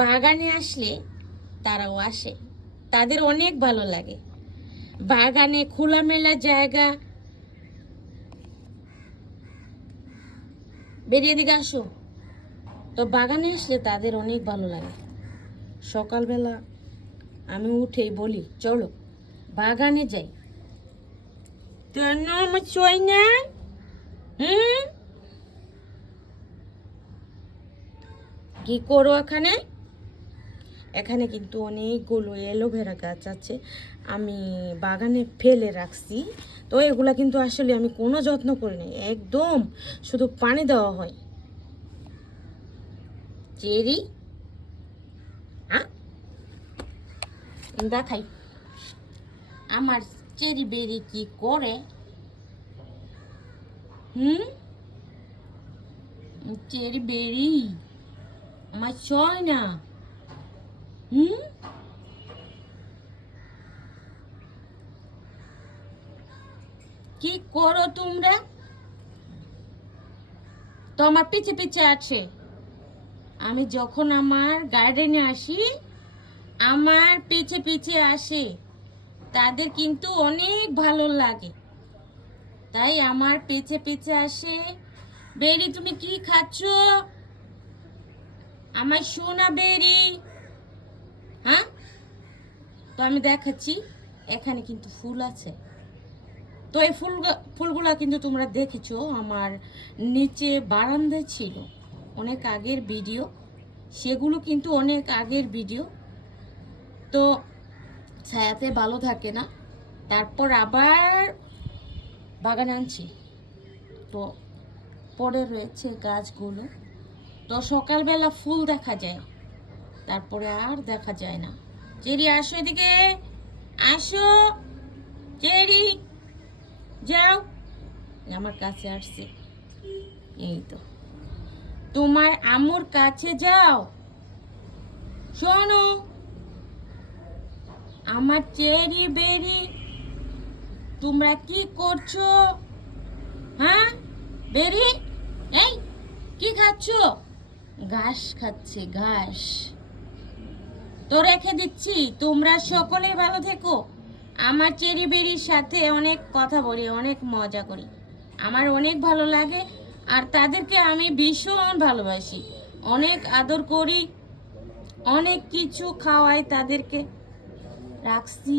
বাগানে আসলে তারাও আসে, তাদের অনেক ভালো লাগে। বাগানে খোলামেলা জায়গা, বেরিয়ে দিকে আসো। তো বাগানে আসলে তাদের অনেক ভালো লাগে। সকালবেলা আমি উঠেই বলি চলো বাগানে যাই। কেন আমার চই না? কি করো এখানে? এখানে কিন্তু অনেকগুলো অ্যালোভেরা গাছ আছে, আমি বাগানে ফেলে রাখছি। তো এগুলা কিন্তু আসলে আমি কোনো যত্ন করি নাই, একদম শুধু পানি দেওয়া হয়। চেরি দেখাই আমার চেরি বেরি কি করে। চেরি বেরি আমার ছয় না। কি করো তোমরা? তো আমার পিছে পিছে আছে। আমি যখন আমার গার্ডেনে আসি, আমার পিছে পিছে আসে, তাদের কিন্তু অনেক ভালো লাগে, তাই আমার পিছে পিছে আসে। বেরি তুমি কি খাচ্ছ? আমার সোনা বেরি। হ্যাঁ, তো আমি দেখাচ্ছি, এখানে কিন্তু ফুল আছে। তো এই ফুলগুলা কিন্তু তোমরা দেখেছো আমার নিচে বারান্দায় ছিল, অনেক আগের ভিডিও, সেগুলো কিন্তু অনেক আগের ভিডিও। তো ছায়াতে ভালো থাকে না, তারপর আবার বাগানে আনছি। তো পড়ে রয়েছে গাছগুলো। তো সকালবেলা ফুল দেখা যায়, তারপরে আর দেখা যায় না। চেরি আসো এদিকে, আসো চেরি, যাও। আমার কাছে আসছে, এই তো তোমার আম্মুর কাছে যাও। শোনো আমার চেরি বেরি, তোমরা কি করছো? হ্যাঁ বেরি, এই কি খাচ্ছ? ঘাস খাচ্ছে, ঘাস। তো রেখে দিচ্ছি, তোমরা সকলে ভালো থেকো। আমার চেরি বেরির সাথে অনেক কথা বলি, অনেক মজা করি, আমার অনেক ভালো লাগে। আর তাদেরকে আমি ভীষণ ভালোবাসি, অনেক আদর করি, অনেক কিছু খাওয়াই তাদেরকে। রাখছি।